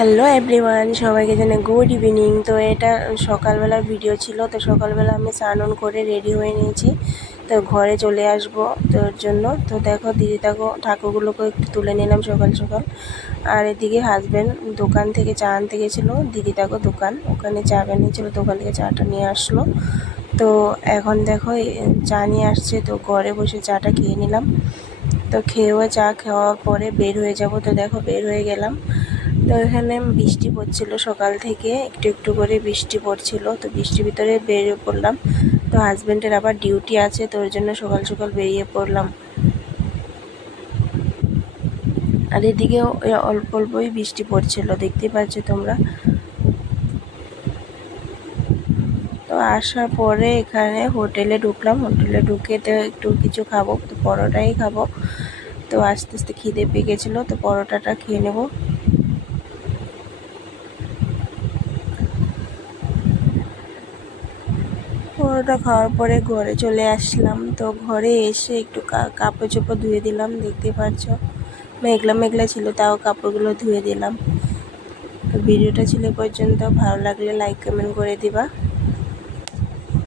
Hello everyone, সবাইকে জানাই good evening. তো এটা সকালবেলার ভিডিও ছিল। তো সকালবেলা আমি স্নান করে রেডি হয়ে নিয়েছি, তো ঘরে চলে আসব তোর জন্য। তো দেখো দিদি ঠাকুরগুলোকে একটু তুলে নিলাম সকাল সকাল। আর এদিকে হাজব্যান্ড দোকান থেকে চা আনতে গেছিলো, দিদি দোকান, ওখানে চা বানিয়েছিল, দোকান থেকে চাটা নিয়ে আসলো। তো এখন দেখো চা নিয়ে আসছে, তো ঘরে বসে চাটা খেয়ে নিলাম। তো চা খাওয়ার পরে বের হয়ে যাব। তো দেখো বের হয়ে গেলাম। তো এখানে বৃষ্টি পড়ছিল সকাল থেকে, একটু একটু করে বৃষ্টি পড়ছিল। তো বৃষ্টির ভিতরে বেরিয়ে পড়লাম। তো হাজব্যান্ডের আবার ডিউটি আছে, তো ওর জন্য সকাল সকাল বেরিয়ে পড়লাম। আর এদিকে অল্প অল্পই বৃষ্টি পড়ছিল, দেখতে পাচ্ছ তোমরা। তো আসার পরে এখানে হোটেলে ঢুকলাম। হোটেলে ঢুকে তো একটু কিছু খাবো, তো পরোটাই খাবো। তো আস্তে আস্তে খিদে পেয়ে গেছিলো, তো পরোটাটা খেয়ে নেবো। পরোটা খাওয়ার পরে ঘরে চলে আসলাম। তো ঘরে এসে একটু কাপড় চোপড় ধুয়ে দিলাম, দেখতে পাচ্ছ মেঘলা মেঘলা ছিল, তাও কাপড়গুলো ধুয়ে দিলাম। তো ভিডিওটা ছিল পর্যন্ত, ভালো লাগলে লাইক কমেন্ট করে দিবা।